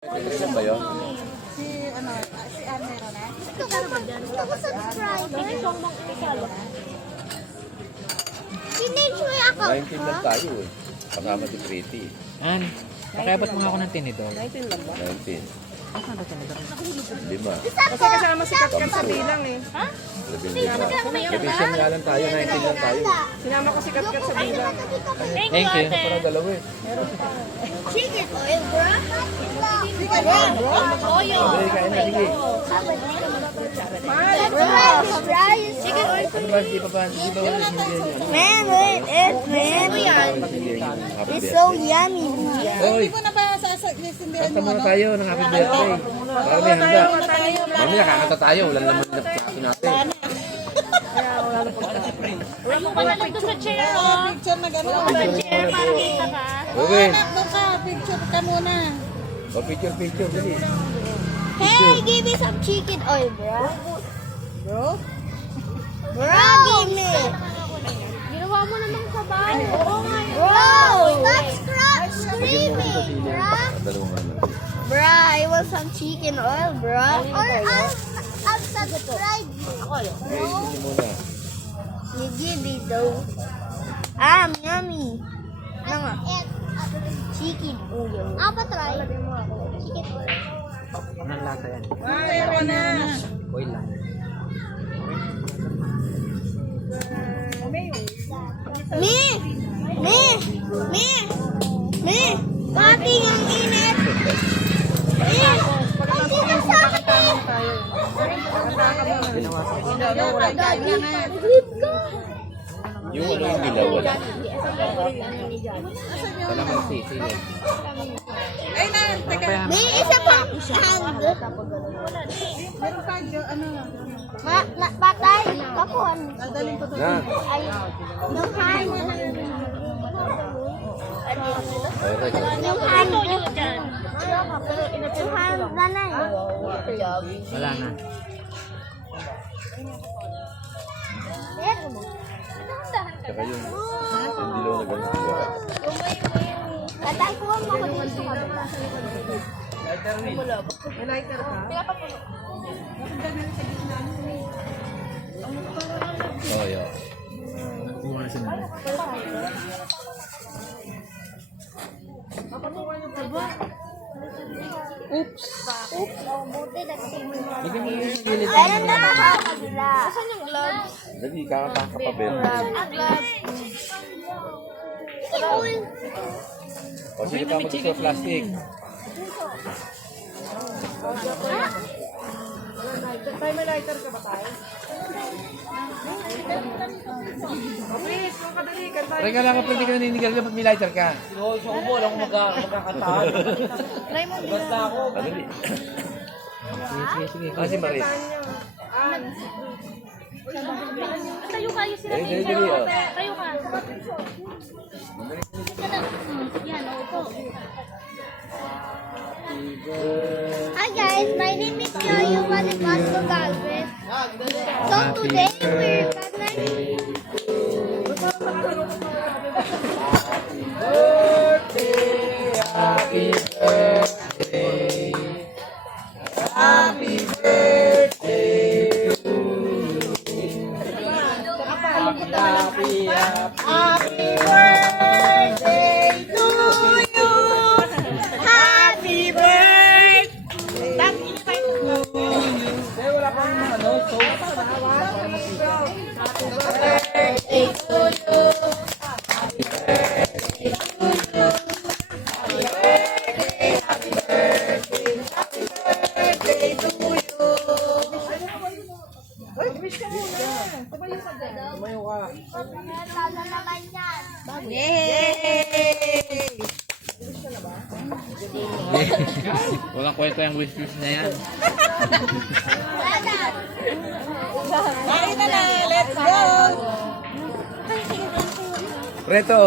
Ilan ba yun? Si Ann meron na? Gusto ko subscribe. Teenage mo ako. 19 lang tayo eh. Kasama si Pretty. An, pakiabot mo nga ako ng tinidor. 19 lang ba? 19. Asan na tinidor? 5. Kasi kasama si Katkat sa bilang eh. Division nga lang tayo, 19 lang tayo. Sinama ko si Katkat sa bilang. Thank you. Parang dalawa eh. Chicken oil, bro. Okay, kain na, sige. Chicken oil. Ano ba, di pa ba, di ba wala hindi yan? Man, wait, it's so yummy. Hoy, Hindi mo na ba sasagindihan kanta mo muna ano? tayo ng happy birthday. Para may handa. Mamaya kakanta tayo, wala naman na sa natin. Ako ka na lang doon sa chair, Oo, picture na gano'n. sa chair, para kita ka. Okay. Doon ka, picture ka muna. O, picture, dali. Hey, give me some chicken oil, bro. Bro? Bro, give me. Ginawa mo namang sabay. Oo nga. Stop screaming, bro. Dalawang ano. Bro, I want some chicken oil, bro. Or I'll subscribe you. Okay, hindi muna. You give me though. Yummy. Ano? Chicken oil. Apa try? Chicken oil. Anong lasa yan? Meron na. Oil lang. Me. Pating ang init. Ay, dito sa akin. Grip ko. Yung ano yung dilaw, wala. Sana mang sisi yan. Ay na, teka. May isa pang hand. Meron pa, ano? Patay. Kapon. Dadaling ko to. Na, Ay, yung hand. alright. Yung hand. Tuyo dyan. Yung hand na na. Wala na. Saka yung dilaw na ganun. Tatakuan mo ako dito sa kabila. May lighter ka? Oh, yeah. Kuha na sila. Lagyan mo yung gilid. Ayun na sa kabila. Saan yung gloves? Dali, kakataka pa, Ben. Gloves. O, sige pa mag sa plastic. Tayo may lighter ka ba tayo? Please, kung kadali, kanta. Teka lang, kapag di ka naninigal ka, may lighter ka. Kadali. Sige. Kasi Maris. Tayo kayo sila Dali, dito. dali, oh. Tayo ka. Yan, opo. Hi guys, my name is Yoyo Bonifacio Galvez. So today we're gonna Happy birthday to you. Happy birthday. Walang kwento yung wishlist na yan. Kain na na, let's go! Preto!